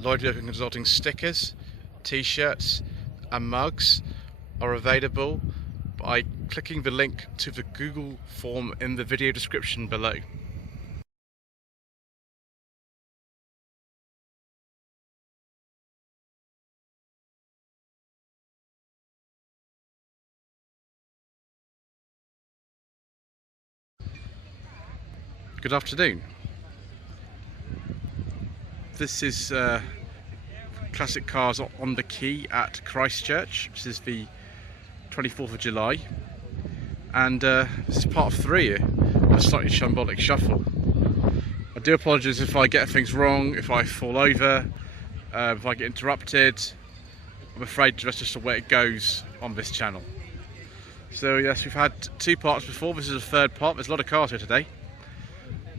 Lloyd Vehicle Consulting stickers, t-shirts and mugs are available by clicking the link to the Google form in the video description below. Good afternoon. This is Classic Cars on the Quay at Christchurch. This is the 24th of July, and this is part 3 of the Slightly Shambolic Shuffle. I do apologise if I get things wrong, if I fall over, if I get interrupted. I'm afraid that's just the way it goes on this channel. So yes, we've had 2 parts before, this is the 3rd part. There's a lot of cars here today.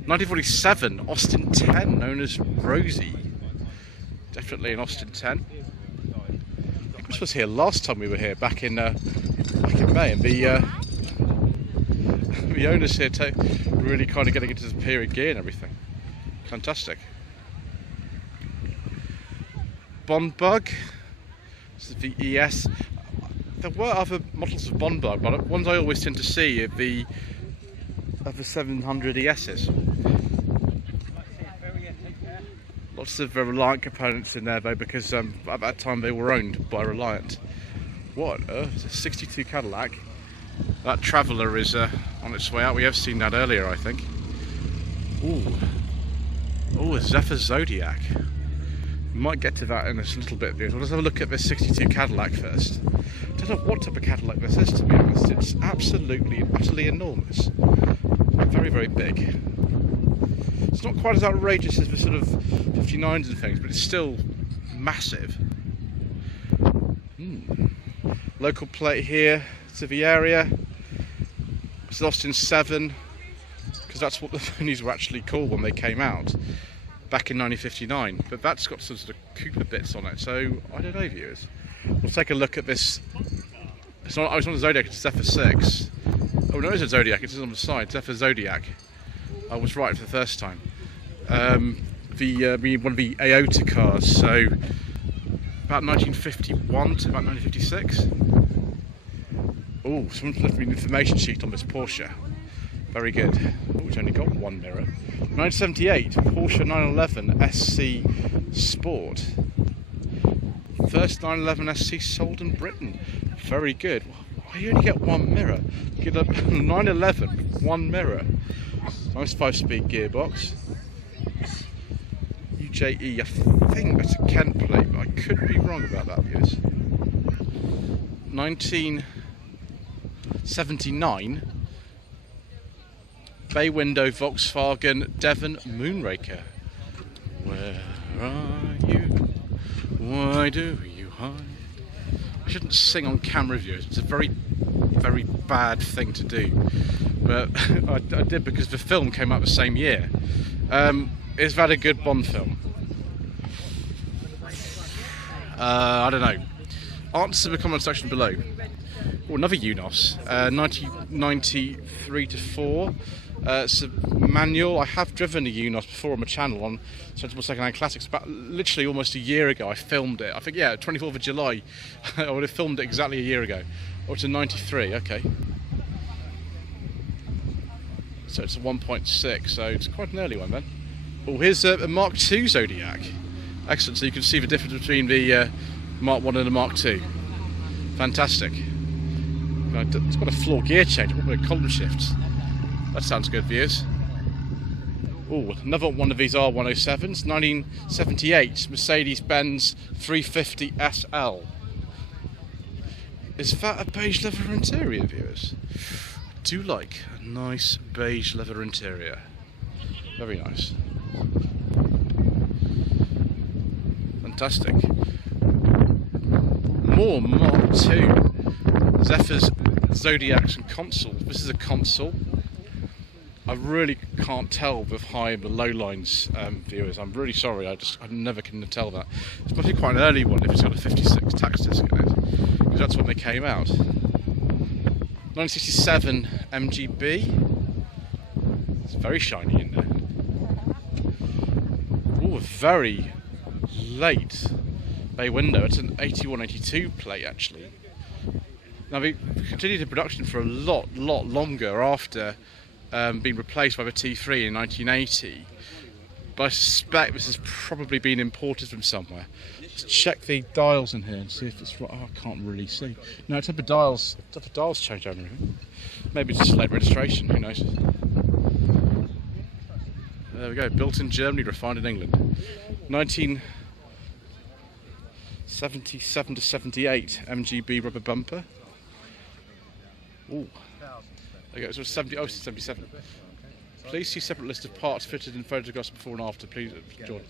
1947 Austin 10, known as Rosie. Definitely an Austin 10. I think this was here last time we were here, back in May, and the owners here really kind of getting into the period gear and everything. Fantastic. Bond Bug. This is the ES. There were other models of Bond Bug, but ones I always tend to see are the 700 ESs. Lots of Reliant components in there though, because at that time they were owned by Reliant. What on earth? It's a 62 Cadillac. That Traveller is on its way out. We have seen that earlier, I think. Ooh, a Zephyr Zodiac. We might get to that in a little bit. We'll just have a look at this 62 Cadillac first. I don't know what type of Cadillac this is, to be honest. It's absolutely, utterly enormous. Very, very big. It's not quite as outrageous as the sort of 59s and things, but it's still massive. Local plate here to the area. It's Austin 7, because that's what the ponies were actually called when they came out back in 1959. But that's got some sort of coupe bits on it, so I don't know, viewers. We'll take a look at this. It's not a Zodiac, it's a Zephyr 6. Oh no, it's a Zodiac, it's on the side, Zephyr Zodiac. I was right for the first time. One of the Aota cars, so about 1951 to about 1956. Oh, someone's left me an information sheet on this Porsche. Very good. Oh, it's only got one mirror. 1978 Porsche 911 SC Sport. First 911 SC sold in Britain. Very good. Why you only get one mirror? You get a 911, one mirror. Nice 5-speed gearbox. UJE, I think that's a Kent plate, but I could be wrong about that, viewers. 1979 bay window Volkswagen Devon Moonraker. Where are you? Why do you hide? I shouldn't sing on camera, viewers. It's a very, very bad thing to do, but I did because the film came out the same year. Is that a good Bond film? I don't know. Answer the comment section below. Oh, another Unos, 1993 to 4. It's a manual. I have driven a Unos before on my channel on Sensible Secondhand Classics, about literally almost a year ago. I filmed it. I think, yeah, 24th of July. I would have filmed it exactly a year ago. Oh, it's a 93, okay. So it's a 1.6, so it's quite an early one then. Oh, here's a Mark II Zodiac. Excellent, so you can see the difference between the Mark I and the Mark II. Fantastic. It's got a floor gear change, with column shifts. That sounds good, viewers. Oh, another one of these R107s, 1978 Mercedes-Benz 350 SL. Is that a beige leather interior, viewers? I do like a nice beige leather interior. Very nice. Fantastic. More Mark II. Zephyrs, Zodiacs and Consul. This is a Consul. I really can't tell the high and the low lines, viewers. I'm really sorry, I never can tell that. It's probably quite an early one if it's got a 56 tax disc in it, because that's when they came out. 1967 MGB. It's very shiny in there. Oh, a very late bay window. It's an 81-82 plate actually. Now we continued in production for a lot longer after being replaced by the T3 in 1980. But I suspect this has probably been imported from somewhere. Let's check the dials in here and see if it's right. Oh, I can't really see. No, it's had the dials changed over. Maybe it's just late registration, who knows. There we go, built in Germany, refined in England. 1977 to 78 MGB rubber bumper. Ooh. There you go, so 77. Please see separate list of parts fitted in photographs before and after, please, John.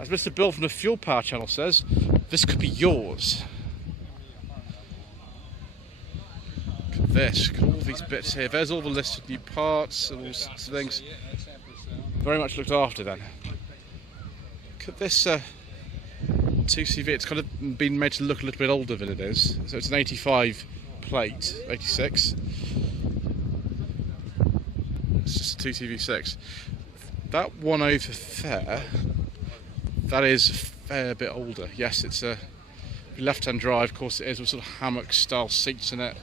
As Mr. Bill from the Fuel Power channel says, this could be yours. Look at this, look at all these bits here. There's all the list of new parts and all sorts of things. Very much looked after then. Look at this 2CV, it's kind of been made to look a little bit older than it is. So it's an 85 plate, 86. It's just a 2CV6. That one over there, that is a fair bit older. Yes, it's a left-hand drive, of course it is, with sort of hammock style seats in it.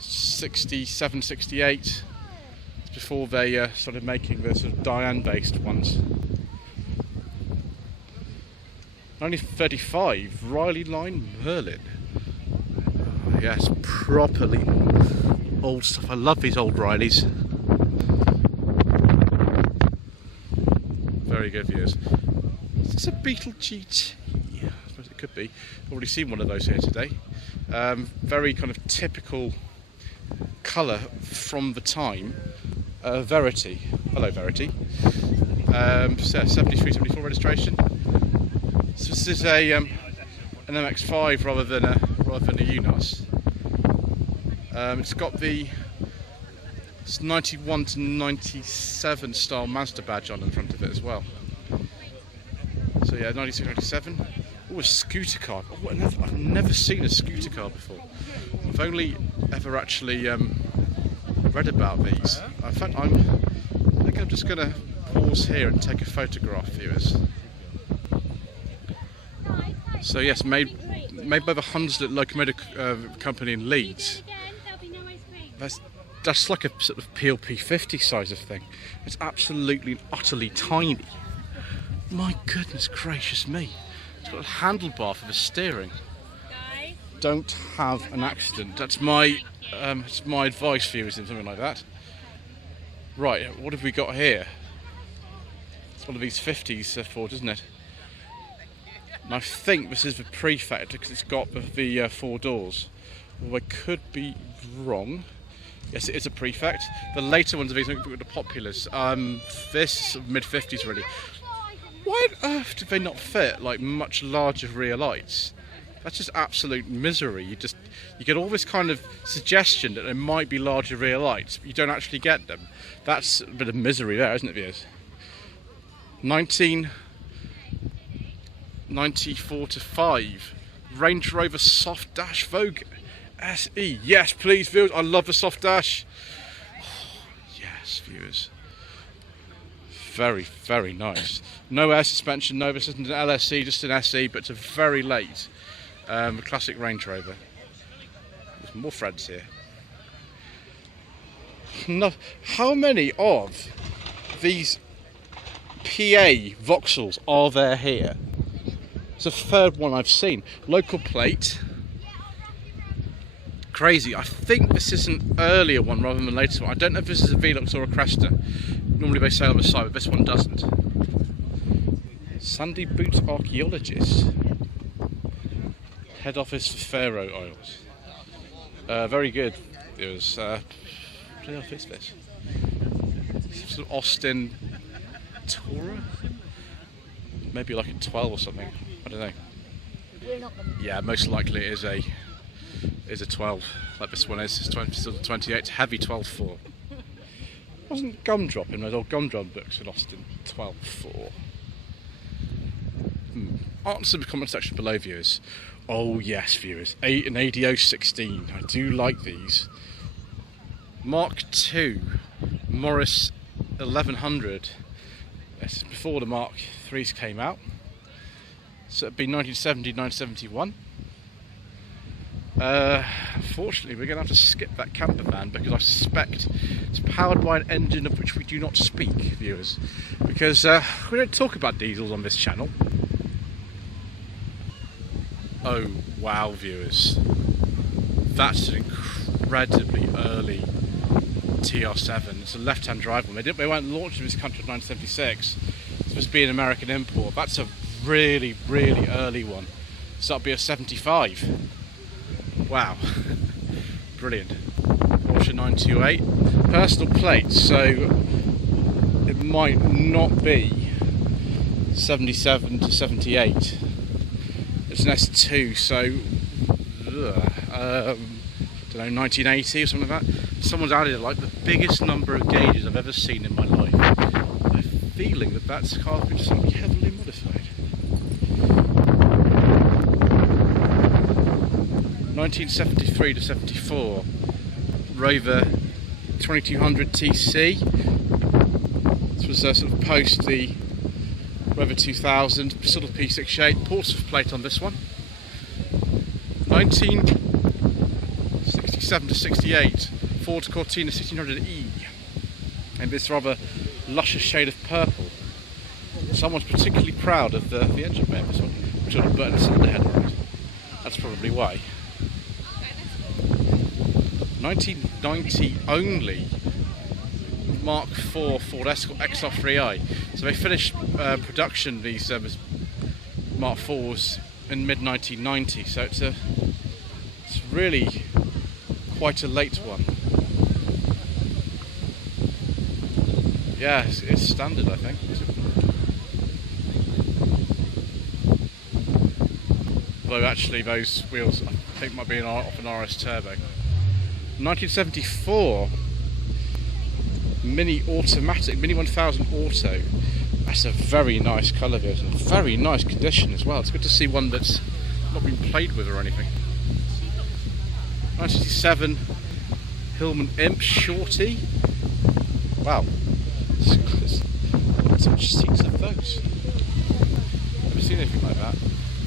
67, 68. It's before they started making the sort of Diane based ones. Only 35, Riley line Merlin. Oh, yes, properly old stuff. I love these old Rileys. Very good viewers. Is this a Beetle GT? I suppose it could be. I've already seen one of those here today. Very kind of typical colour from the time. Verity. Hello, Verity. 73, 74 registration. So this is a an MX-5 rather than a UNOS. It's got the 91 to 97 style Mazda badge on in front of it as well. So yeah, 96, 97. Oh, a scooter car. Oh, I've never seen a scooter car before. I've only ever actually read about these. In fact, I think I'm just going to pause here and take a photograph, viewers. So yes, made by the Hunslet Locomotive Company in Leeds. That's like a sort of PLP 50 size of thing. It's absolutely and utterly tiny. My goodness gracious me. It's got a handlebar for the steering. Don't have an accident. That's my advice for you, is something like that. Right, what have we got here? It's one of these 50s Ford, isn't it? And I think this is the Prefect because it's got the 4 doors. Well, I could be wrong. Yes, it is a Prefect. The later ones of these, I think, the Populars. This mid-50s really. Why on earth did they not fit like much larger rear lights? That's just absolute misery. You get all this kind of suggestion that there might be larger rear lights, but you don't actually get them. That's a bit of misery there, isn't it, viewers? 1994 to 5, Range Rover Soft Dash Vogue SE. Yes, please, viewers. I love the Soft Dash. Oh, yes, viewers. Very, very nice. No air suspension. No, this isn't an LSE, just an SE, but it's a very late classic Range Rover. There's more friends here. No, how many of these PA Vauxhalls are there here? It's the third one I've seen. Local plate. Crazy. I think this is an earlier one rather than the latest one. I don't know if this is a Velux or a Cresta. Normally they say on the side, but this one doesn't. Sandy Boot Archaeologist. Head office for Faroe Isles. Very good. It was. What the hell is this? Sort of Austin Tourer? Maybe like a 12 or something. I don't know. Yeah, most likely it is a 12, like this one is. It's 28. It's heavy 12.4. Wasn't Gumdrop in those old Gumdrop books with Austin 12.4? Answer the comment section below, viewers. Oh yes, viewers. An ADO 16. I do like these. Mark II Morris 1100. This is before the Mark IIIs came out. So it'd be 1970, 1971. Unfortunately, we're going to have to skip that camper van because I suspect it's powered by an engine of which we do not speak, viewers. Because we don't talk about diesels on this channel. Oh, wow, viewers. That's an incredibly early TR7. It's a left-hand drive one. They weren't launched in this country in 1976. It's supposed to be an American import. That's a really, really early one. So that'll be a 75. Wow. Brilliant. Porsche 928. Personal plates, so it might not be 77 to 78. It's an S2, so don't know, 1980 or something like that. Someone's added like the biggest number of gauges I've ever seen in my life. I have a feeling that that's car's been something heavily modified. 1973 to 74, Rover 2200 TC. This was sort of post the Rover 2000, sort of P68, Portsmouth plate on this one. 1967 to 68, Ford Cortina 1600E, and this rather luscious shade of purple. Someone's particularly proud of the engine bay of this one, which would have burnt a cylinder head on it. That's probably why. 1990 only, Mark IV Ford Escort XR3i. So they finished production these Mark IVs in mid 1990. So it's really quite a late one. Yeah, it's standard, I think. Though actually those wheels I think might be off an RS Turbo. 1974 Mini Automatic, Mini 1000 Auto. That's a very nice colour, and very nice condition as well. It's good to see one that's not been played with or anything. 1967 Hillman Imp Shorty. Wow, so much seats of those. Never seen anything like that.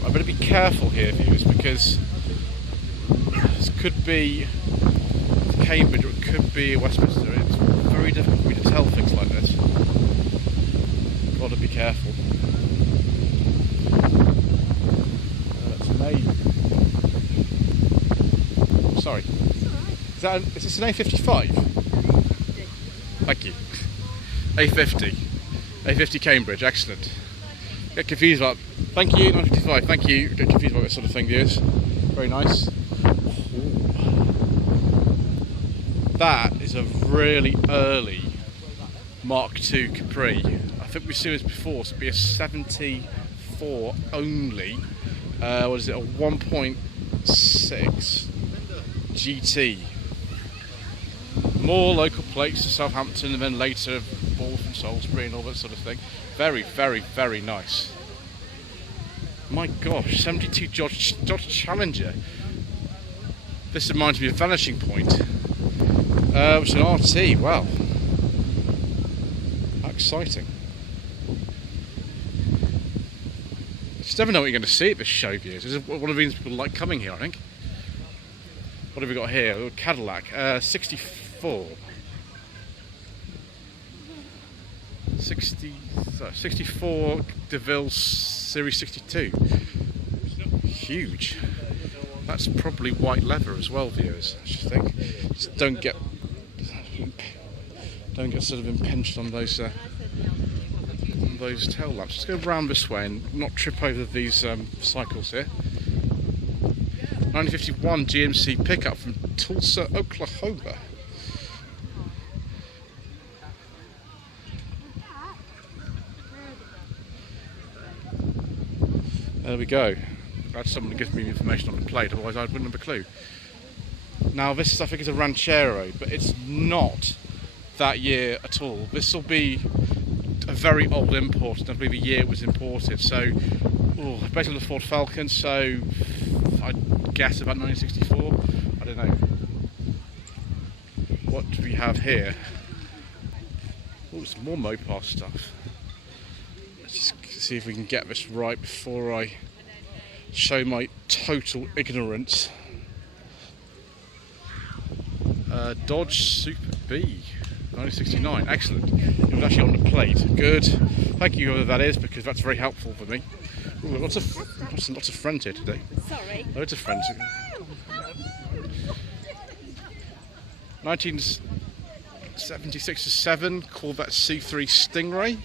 I better be careful here, viewers, because this could be Cambridge or it could be Westminster. It's very difficult for me to tell things like this. Got to be careful. That's amazing. Sorry. Is this an A55? Thank you. A50. A50 Cambridge, excellent. Get confused about, thank you, 955, thank you. Get confused about this sort of thing, viewers. Very nice. That is a really early Mark II Capri. I think we've seen this before, so it'd be a 74 only. What is it, a 1.6 GT. More local plates to Southampton and then later all from Salisbury and all that sort of thing. Very, very, very nice. My gosh, 72 Dodge Challenger. This reminds me of Vanishing Point. Which is an RT, wow. How exciting. You just never know what you're going to see at this show, viewers. This is one of the reasons people like coming here, I think. What have we got here? A Cadillac, 64. 64 DeVille Series 62. Huge. That's probably white leather as well, viewers, I should think. Just don't get sort of impinged on those tail lamps. Let's go round this way and not trip over these cycles here. 1951 GMC pickup from Tulsa, Oklahoma. There we go. Glad someone gives me information on the plate, otherwise I wouldn't have a clue. Now this is, I think, is a Ranchero, but it's not that year at all. This will be a very old import, and I believe the year it was imported. So, based on the Ford Falcon, so I guess about 1964. I don't know. What do we have here? Oh, some more Mopar stuff. Let's just see if we can get this right before I show my total ignorance. Dodge Super B, 1969. Excellent. It was actually on the plate. Good. Thank you, whoever that is, because that's very helpful for me. Ooh, lots of friends here today. Sorry. Loads of friends. 1976-7 Corvette C3 Stingray.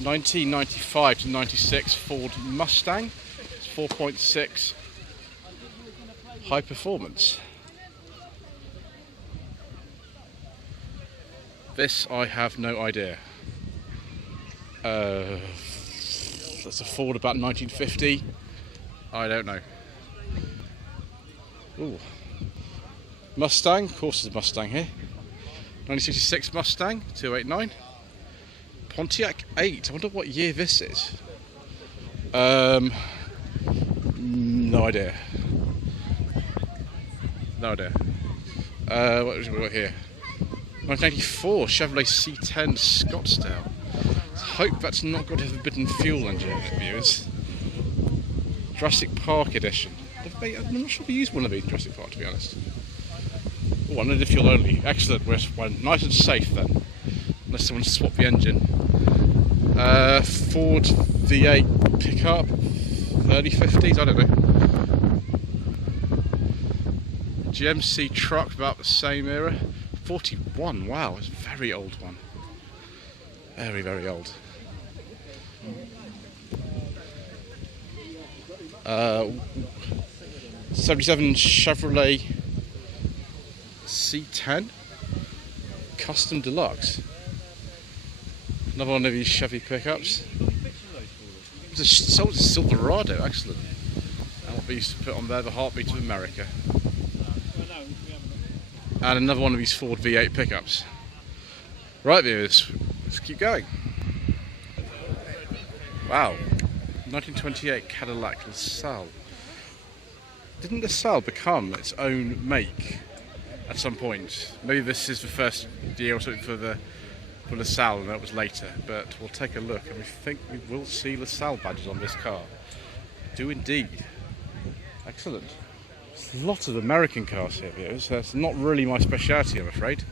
(1995-96) Ford Mustang. It's 4.6 high performance. This I have no idea. That's a Ford about 1950. I don't know. Ooh. Mustang, of course there's a Mustang here. 1966 Mustang, 289. Pontiac 8, I wonder what year this is. No idea. No idea. What have we got here? 1984 Chevrolet C10 Scottsdale. Let's hope that's not got a forbidden fuel engine in it, viewers. Jurassic Park edition. I'm not sure if we used one of these in Jurassic Park, to be honest. Oh, I know the fuel only. Excellent, we're nice and safe then. Unless someone swapped the engine. Ford V8 pickup, early 50s, I don't know. GMC truck, about the same era. 41, wow, it's a very old one. Very, very old. 77 Chevrolet C10 Custom Deluxe. Another one of these Chevy pickups. It's a Silverado, excellent. And what we used to put on there, the heartbeat of America. And another one of these Ford V8 pickups. Right, viewers, let's keep going. Wow, 1928 Cadillac LaSalle. Didn't LaSalle become its own make at some point? Maybe this is the first year or something for LaSalle, and that was later. But we'll take a look, and we think we will see LaSalle badges on this car. Do indeed. Excellent. There's a lot of American cars here, viewers. That's not really my speciality, I'm afraid.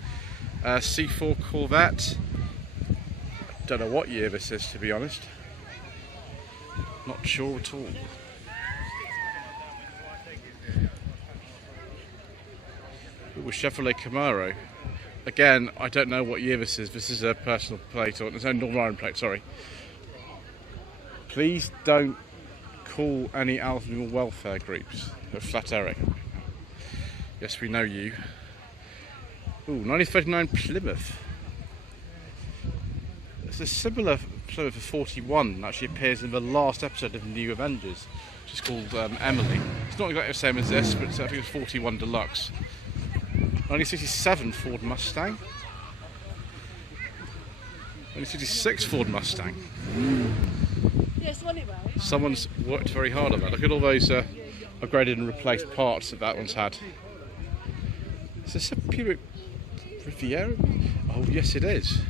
C4 Corvette. Don't know what year this is, to be honest. Not sure at all. Ooh, Chevrolet Camaro. Again, I don't know what year this is. This is a personal plate, or there's no Northern Ireland plate, sorry. Please don't call any animal welfare groups a flat Eric. Yes, we know you. Ooh, 1939 Plymouth. It's a similar Plymouth of 41 that actually appears in the last episode of New Avengers, which is called Emily. It's not exactly the same as this, but I think it's 41 Deluxe. 1967 Ford Mustang. 1966 Ford Mustang. Yes, anyway. Someone's worked very hard on that. Look at all those upgraded and replaced parts that one's had. Is this a Buick Riviera? Oh yes it is.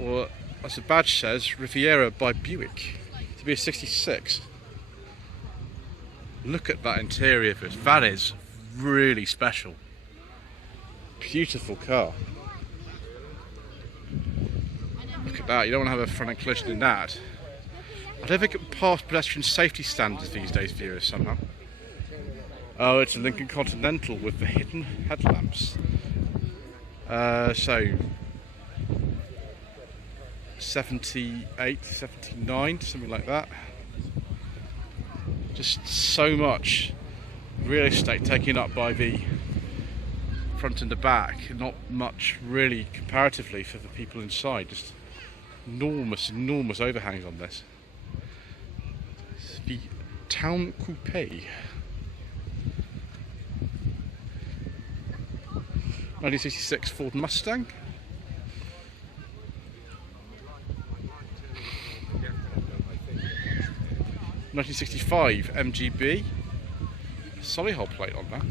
Or as the badge says, Riviera by Buick. To be a 66. Look at that interior of it. That is really special. Beautiful car. Look at that, you don't want to have a front end collision in that. I don't think it would pass pedestrian safety standards these days, viewers, somehow. Oh, it's a Lincoln Continental with the hidden headlamps. So 78, 79, something like that. Just so much real estate taken up by the front and the back, not much really comparatively for the people inside. Just enormous overhangs on this. It's the Town Coupe. 1966 Ford Mustang. (1965) MGB. Solihull plate on that.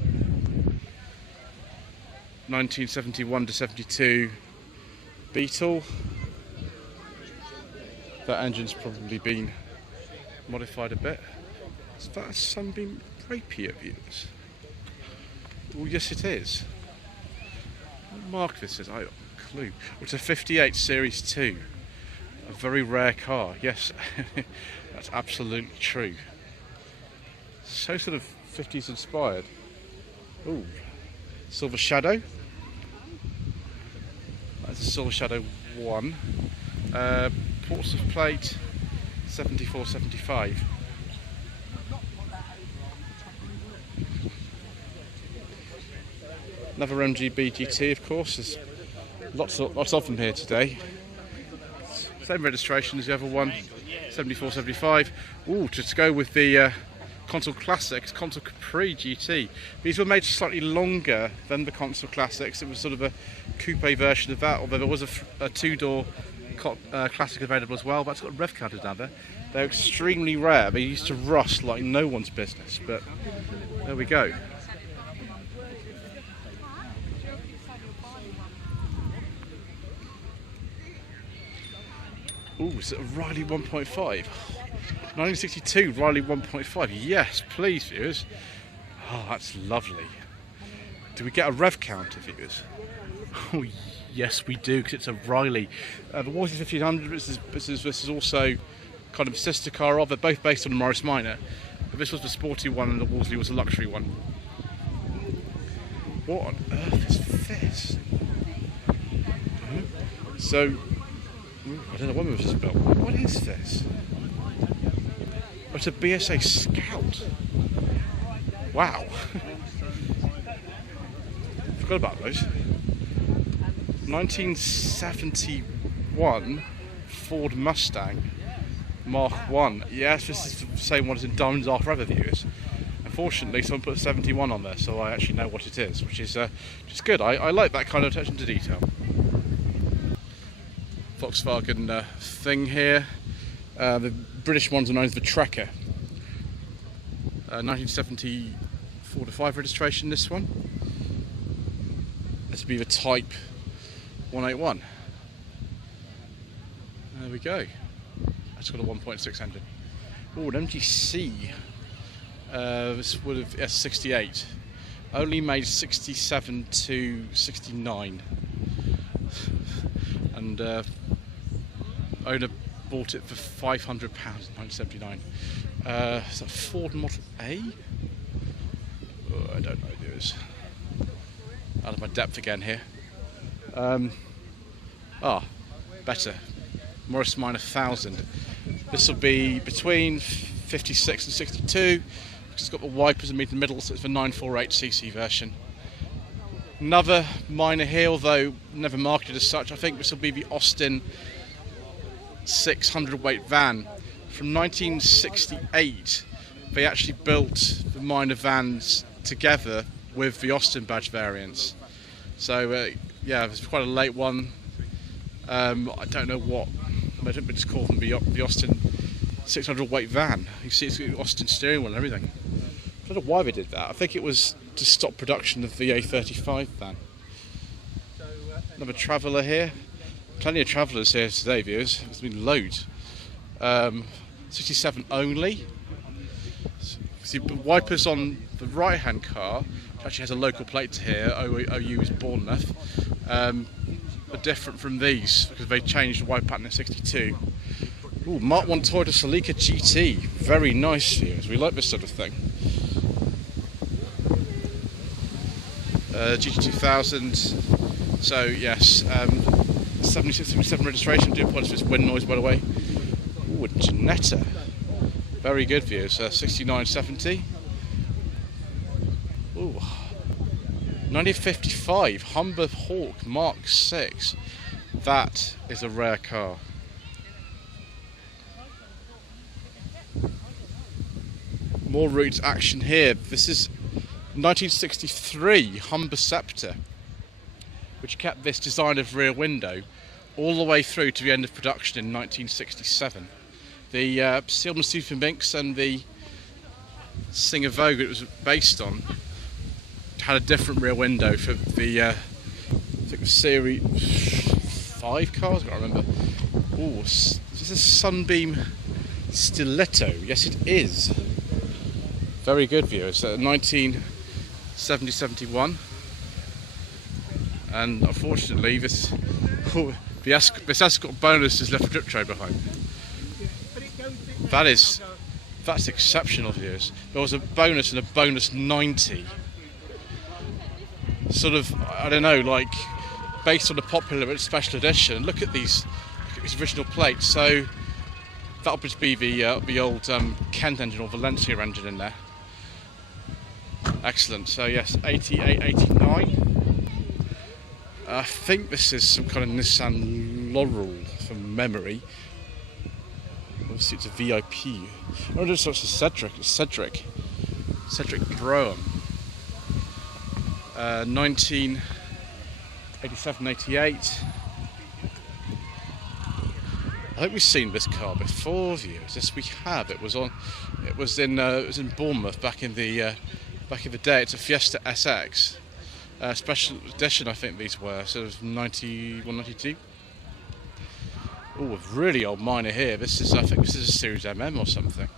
1971 to 72 Beetle. That engine's probably been modified a bit. Is that a Sunbeam Rapier views? Oh yes it is. What mark this is? I don't have a clue. It's a 58 Series 2. A very rare car. Yes, that's absolutely true. So sort of 50s inspired. Ooh, Silver Shadow. That's a Silver Shadow 1. Ports of plate 74-75. Another MGB GT, of course. There's lots of them here today. Same registration as the other one, 74-75. Ooh, just to go with the Console Classics, Console Capri GT. These were made slightly longer than the Console Classics. It was sort of a coupe version of that, although there was a two-door Classic available as well, but it's got a rev counter down there. They're extremely rare. They used to rust like no one's business, but there we go. Ooh, is it a Riley 1.5? 1962 Riley 1.5. Yes, please, viewers. Oh, that's lovely. Do we get a rev counter, viewers? Oh, yes, we do, because it's a Riley. The Wolseley 1500. This is also kind of a sister car of. They're both based on the Morris Minor, but this was the sporty one, and the Wolseley was a luxury one. What on earth is this? So, I don't know when this was built. What is this? Oh, it's a BSA Scout. Wow. Forgot about those. 1971 Ford Mustang Mark I. Yes, this is the same one as in Diamonds Are Forever, viewers. Unfortunately, someone put 71 on there, so I actually know what it is, which is just good. I like that kind of attention to detail. Volkswagen thing here. The British ones are known as the Trekker. 1974 to 5 registration, this one. This would be the Type 181. There we go. That's got a 1.6 engine. Oh, an MGC. This would have S68. Only made 67 to 69. And owner bought it for £500 in 1979. Is that Ford Model A? Oh, I don't know, viewers. Out of my depth again here. Better. Morris Minor 1000. This will be between 56 and 62. It's got the wipers in the middle, so it's the 948cc version. Another minor here, although never marketed as such. I think this will be the Austin 600 weight van. From 1968, they actually built the minor vans together with the Austin badge variants. So yeah, it was quite a late one. I don't know what. I don't just call them the Austin 600 weight van. You see, it's got Austin steering wheel and everything. I don't know why they did that. I think it was to stop production of the A35 van. Another Traveller here. Plenty of Travellers here today, viewers. There's been loads. 67 only. See, wipers on the right-hand car, which actually has a local plate to here. OU is Bournemouth. Are different from these because they changed the wiper pattern in 62. Ooh, Mark I Toyota Celica GT. Very nice, viewers. We like this sort of thing. GT2000. So yes, 76-77 registration. Do apologise for this wind noise, by the way. Ooh, a Ginetta. Very good, viewers. 6970. Ooh. 1955 Humber Hawk Mark VI. That is a rare car. More roots action here. This is 1963 Humber Sceptre, which kept this design of rear window all the way through to the end of production in 1967. The Sealman Stephen Binks and the Singer Vogue it was based on had a different rear window for the Series 5 cars, I can't remember. Oh, is this a Sunbeam Stiletto? Yes, it is. Very good, viewers. 1970-71, and unfortunately, this Escort bonus has left a drip tray behind. That's exceptional, viewers. There was a bonus and a bonus 90. Sort of, I don't know, like based on the popular special edition. Look at these original plates. So that'll just be the old Kent engine or Valencia engine in there. Excellent. So yes, 88, 89. I think this is some kind of Nissan Laurel from memory. Obviously it's a VIP. Oh, no, it's a Cedric. It's Cedric Brougham. 1987, 88. I think we've seen this car before, viewers. Yes, we have. It was in Bournemouth back in the day. It's a Fiesta SX special edition. I think these were sort of 91, 92. Oh, a really old Miner here. I think this is a Series MM or something.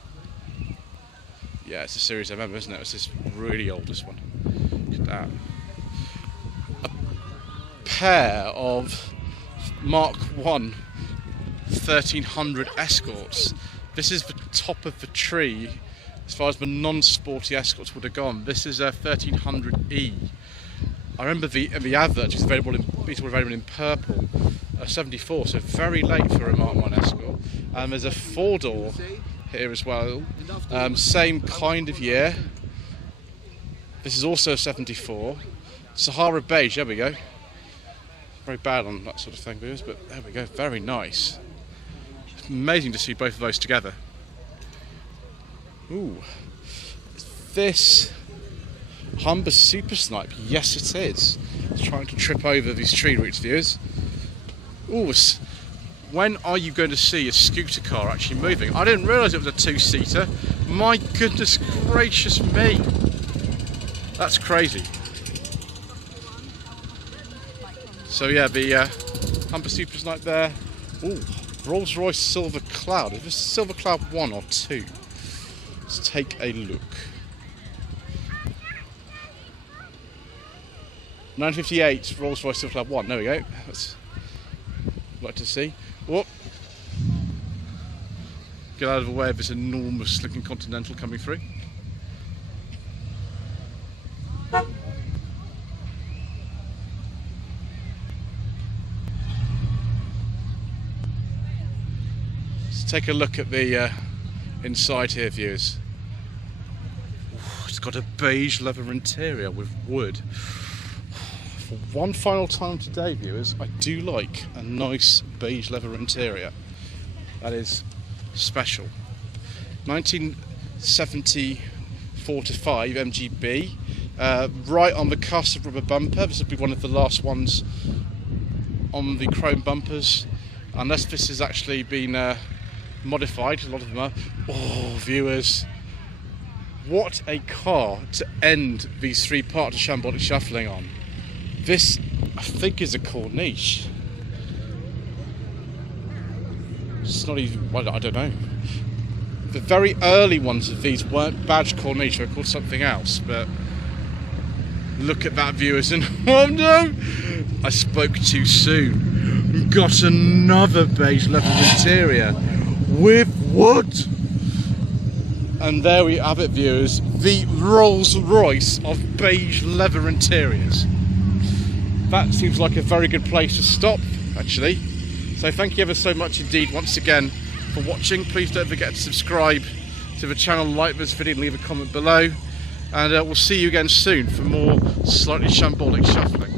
Yeah, it's a Series MM, isn't it? It's this really old, this one. Look at that. A pair of Mark I 1300 Escorts. This is the top of the tree as far as the non-sporty Escorts would have gone. This is a 1300E. I remember the advert was available in purple. 74, so very late for a Mark I Escort. There's a 4-door here as well. Same kind of year. This is also a 74. Sahara beige, there we go. Very bad on that sort of thing, viewers, but there we go, very nice. It's amazing to see both of those together. Ooh. Is this Humber Super Snipe? Yes, it is. It's trying to trip over these tree roots, viewers. Ooh, when are you going to see a scooter car actually moving? I didn't realise it was a 2-seater. My goodness gracious me. That's crazy. So yeah, the Humber Super Snipe there. Ooh, Rolls Royce Silver Cloud. Is this Silver Cloud 1 or 2? Let's take a look. 958 Rolls Royce Silver Cloud 1. There we go. That's like to see. Whoop. Get out of the way of this enormous looking Continental coming through. Let's take a look at the inside here, viewers. Ooh, it's got a beige leather interior with wood. For one final time today, viewers, I do like a nice beige leather interior. That is special. 1974-5 MGB, right on the cusp of rubber bumper. This will be one of the last ones on the chrome bumpers, unless this has actually been modified. A lot of them are. Oh, viewers, what a car to end these 3 parts of Shambolic Shuffling on. This, I think, is a Corniche. It's not even, well, I don't know. The very early ones of these weren't badged Corniche, they were called something else, but look at that, viewers, and oh no! I spoke too soon. Got another beige leather interior with wood. And there we have it, viewers, the Rolls Royce of beige leather interiors. That seems like a very good place to stop, actually. So thank you ever so much indeed once again for watching. Please don't forget to subscribe to the channel, like this video and leave a comment below. And we'll see you again soon for more Slightly Shambolic Shuffling.